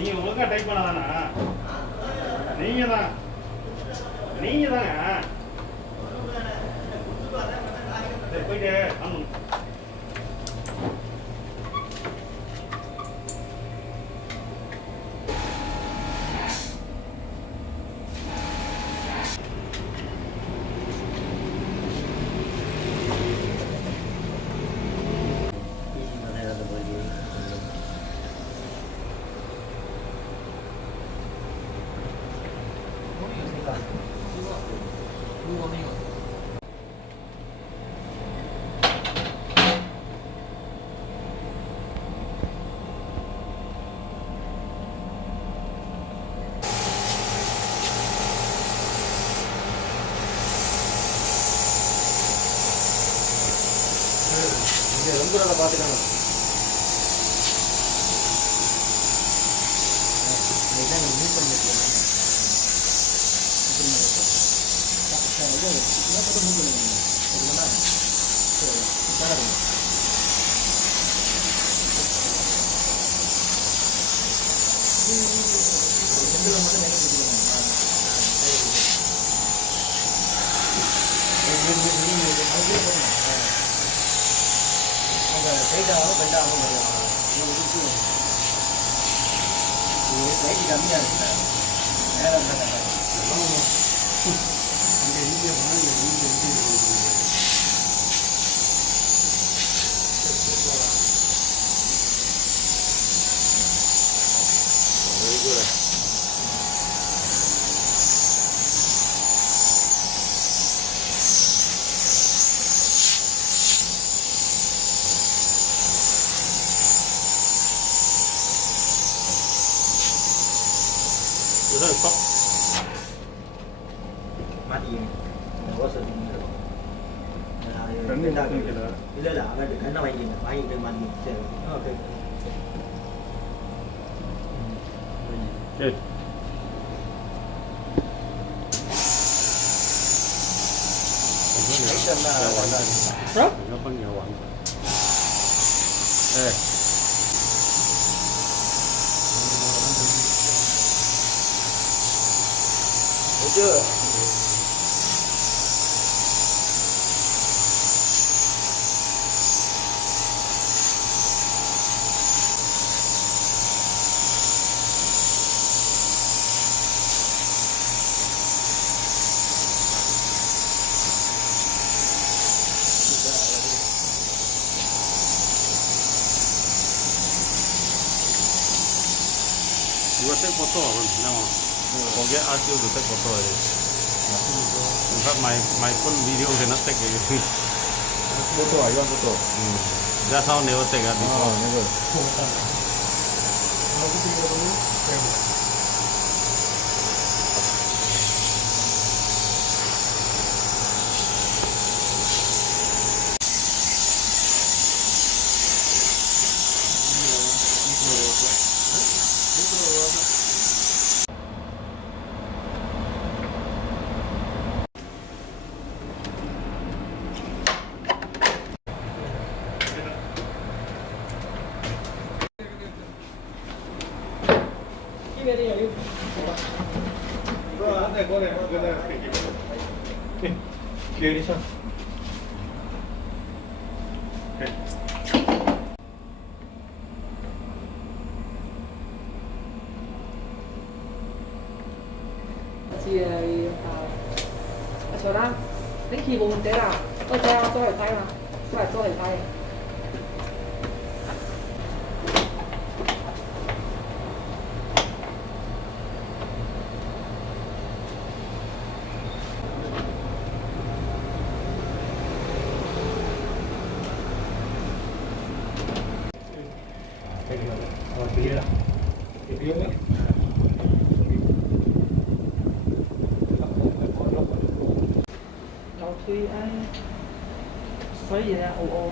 நீங்க ஒழுங்கா டைப் பண்ணாதானா? நீங்க தான் நீங்க தாங்க போயிட்டு ஆமாம். ரொம்ப பார்த்துக்காங்க. லைட்டாக பெண்டாகவும் லைட்டு கம்மியாக இருக்குல்ல நேரம் அங்கே இங்கே stop. Mati ini. Bos ini. Rendah kita. Tidak lah, ada rendah lagi ni. Lagi ke mati. Okey. Okay. Berapa? Berapa nyawa? Chưa. You take photo now. Forget ask you to take photo already. In fact, my phone video cannot take it. Photo, I want photo. Just how never take it before. Never. Kiri sana. Chị chờ đang đến khi bố thế nào tôi phải thay mà tôi phải thay Thùy ai xoay gì nè ồ ồ